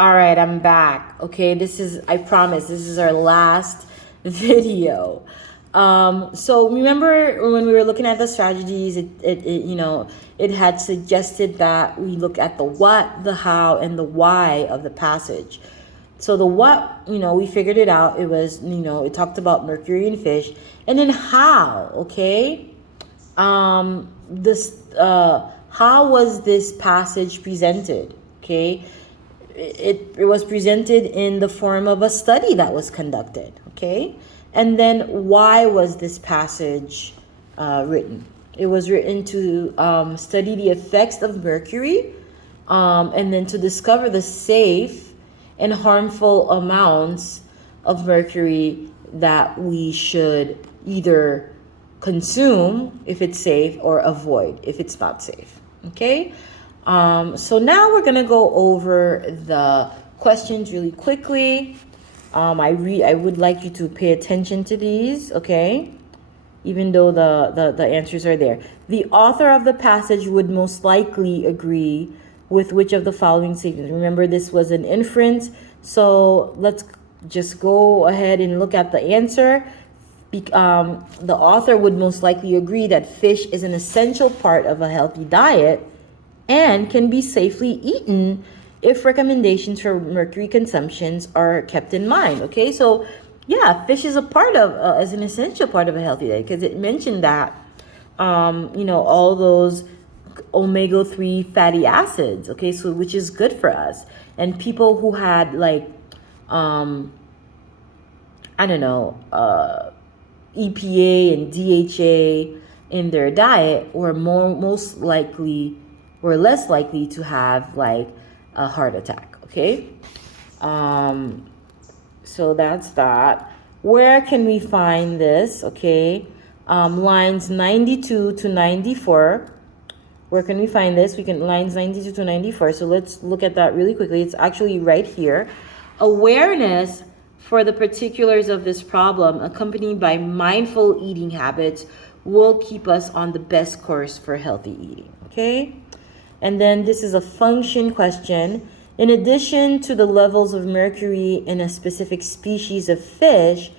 All right, I'm back. Okay, I promise, this is our last video. So remember when we were looking at the strategies, it had suggested that we look at the what, the how, and the why of the passage. So the what, we figured it out. It was, it talked about Mercury and fish, and then how, okay? How was this passage presented? Okay, it was presented in the form of a study that was conducted. Okay, and then why was this passage written? It was written to study the effects of Mercury, and then to discover the safe and harmful amounts of Mercury that we should either consume if it's safe or avoid if it's not safe. Okay, so now we're gonna go over the questions really quickly. I would like you to pay attention to these, okay, even though the answers are there. The author of the passage would most likely agree with which of the following statements. Remember, this was an inference, so let's just go ahead and look at the answer. The author would most likely agree that fish is an essential part of a healthy diet and can be safely eaten if recommendations for mercury consumptions are kept in mind. Okay, so yeah, fish is a part of as an essential part of a healthy diet, because it mentioned that all those omega-3 fatty acids, okay, so which is good for us. And people who had like EPA and DHA in their diet were less likely to have like a heart attack. Okay, so that's that. Where can we find this? Okay, lines 92 to 94. Where can we find this? We can lines 92 to 94. So let's look at that really quickly. It's actually right here. Awareness for the particulars of this problem, accompanied by mindful eating habits, will keep us on the best course for healthy eating. Okay? And then this is a function question. In addition to the levels of mercury in a specific species of fish,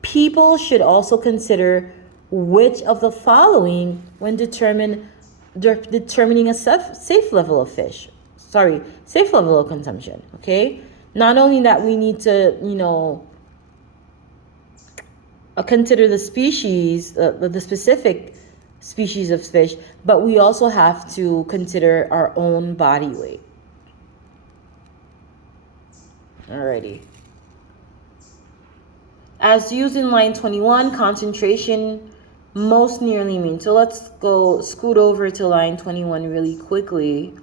people should also consider which of the following when determining a safe level of consumption. Okay, not only that, we need to consider the species, the specific species of fish, but we also have to consider our own body weight. Alrighty. As used in line 21, concentration most nearly means. So let's go scoot over to line 21 really quickly.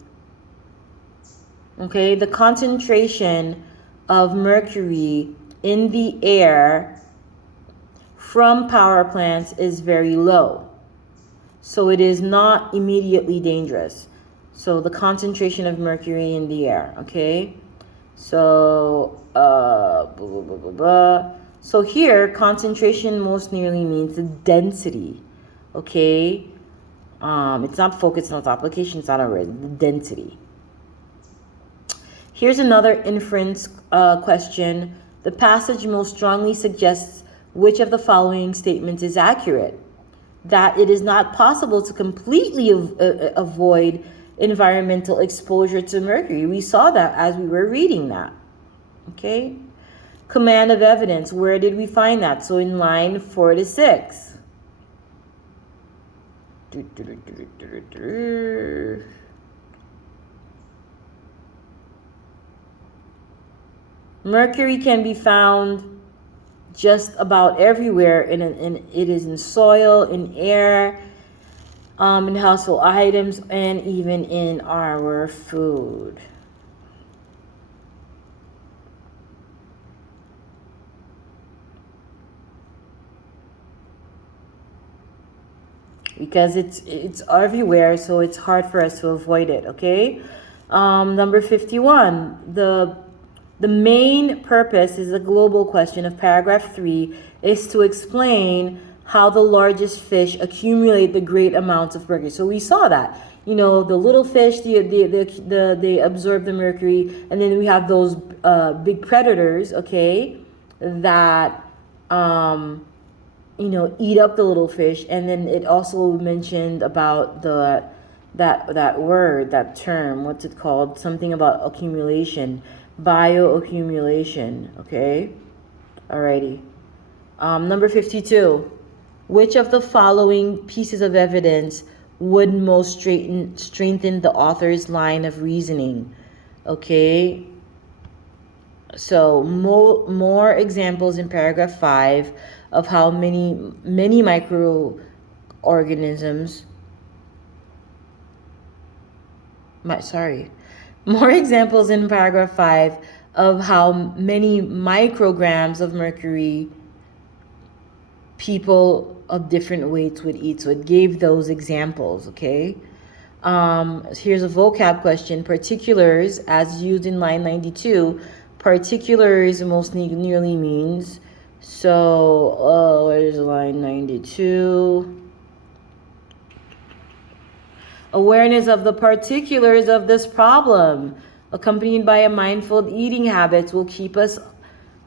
Okay, the concentration of mercury in the air from power plants is very low. So it is not immediately dangerous. So the concentration of mercury in the air, okay? So, So here, concentration most nearly means the density, okay? It's not focus, it's not application, it's not a word, the density. Here's another inference question. The passage most strongly suggests which of the following statements is accurate? That it is not possible to completely avoid environmental exposure to mercury. We saw that as we were reading that, okay? Command of evidence, where did we find that? So in line 4 to 6. Mercury can be found just about everywhere. It is in soil, in air, in household items, and even in our food. Because it's everywhere, so it's hard for us to avoid it, okay? Number 51, the main purpose is a global question of paragraph 3 is to explain how the largest fish accumulate the great amounts of mercury. So we saw that. the little fish, they absorb the mercury, and then we have those big predators, okay, that eat up the little fish. And then it also mentioned about that word, that term, what's it called? Something about accumulation, bioaccumulation, okay? Alrighty. Number 52. Which of the following pieces of evidence would most strengthen the author's line of reasoning? Okay. So more examples in paragraph 5 of how many microorganisms. More examples in paragraph 5 of how many micrograms of mercury people of different weights would eat. So it gave those examples, okay? Here's a vocab question. Particulars, as used in line 92. Particulars most nearly means. So, where's line 92? Awareness of the particulars of this problem, accompanied by a mindful eating habits, will keep us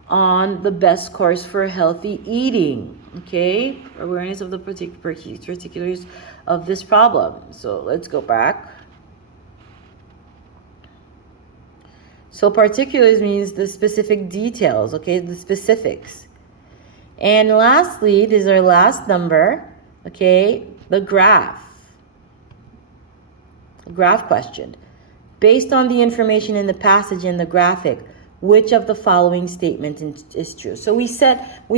on the best course for healthy eating. Okay, awareness of the particulars of this problem. So let's go back. So particulars means the specific details, okay, the specifics. And lastly, this is our last number, okay, the graph question. Based on the information in the passage and the graphic, which of the following statements is true? So we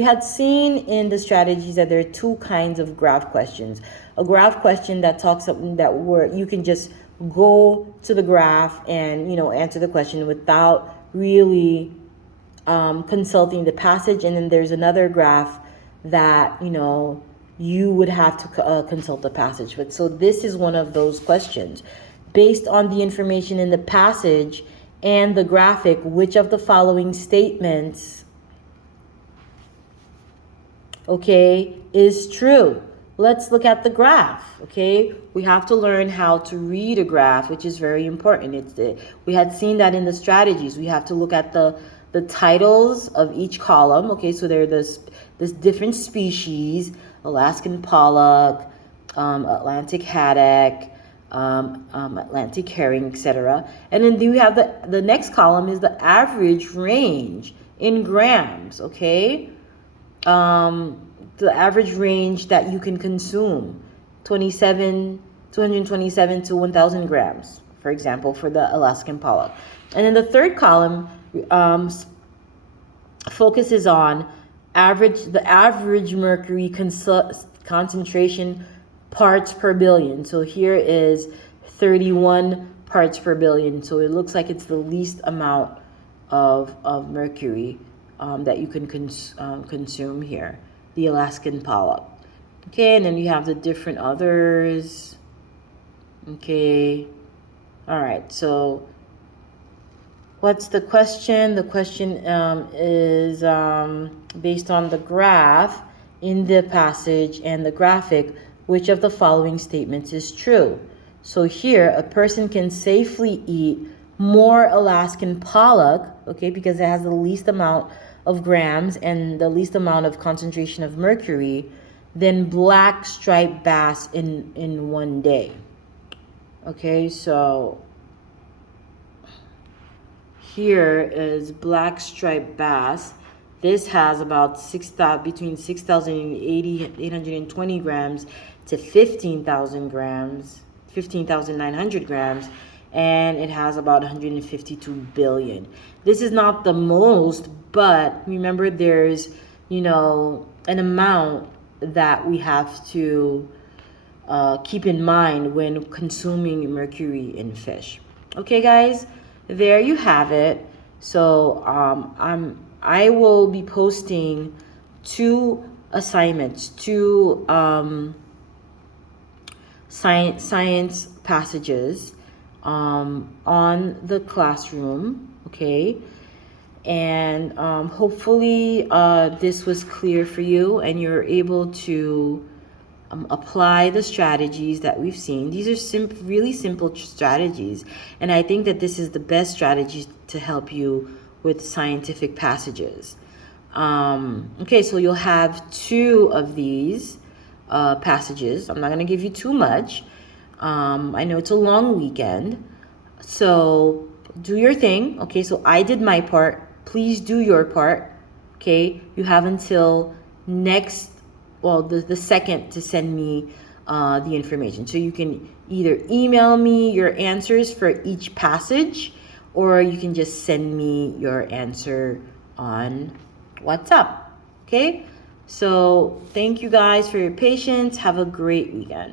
had seen in the strategies that there are two kinds of graph questions. A graph question that talks that where you can just go to the graph and answer the question without really consulting the passage, and then there's another graph that you would have to consult the passage with. So this is one of those questions. Based on the information in the passage and the graphic, which of the following statements, okay, is true? Let's look at the graph, okay? We have to learn how to read a graph, which is very important. We had seen that in the strategies. We have to look at the titles of each column, okay? So there are this different species, Alaskan pollock, Atlantic haddock, Atlantic herring, etc. And then we have the next column is the average range in grams, okay? The average range that you can consume, 227 to 1,000 grams, for example, for the Alaskan pollock. And then the third column focuses on the average mercury concentration parts per billion. So here is 31 parts per billion. So it looks like it's the least amount of mercury that you can consume here, the Alaskan pollock. Okay, and then you have the different others. Okay, all right, so what's the question? The question is based on the graph in the passage and the graphic, which of the following statements is true? So here, a person can safely eat more Alaskan pollock, okay, because it has the least amount of grams and the least amount of concentration of mercury than black striped bass in one day. Okay, so here is black striped bass. This has about between 6,820 grams to 15,900 grams, and it has about 152 billion. This is not the most, but remember there's, an amount that we have to keep in mind when consuming mercury in fish. Okay, guys, there you have it. So I will be posting two assignments, two science passages on the classroom, okay? And hopefully this was clear for you and you're able to apply the strategies that we've seen. These are really simple strategies, and I think that this is the best strategy to help you with scientific passages. Okay, so you'll have 2 of these passages. I'm not going to give you too much. I know it's a long weekend, so do your thing. Okay, so I did my part. Please do your part. Okay, you have until next, well, the second to send me the information. So you can either email me your answers for each passage, or you can just send me your answer on WhatsApp. Okay, so thank you guys for your patience. Have a great weekend.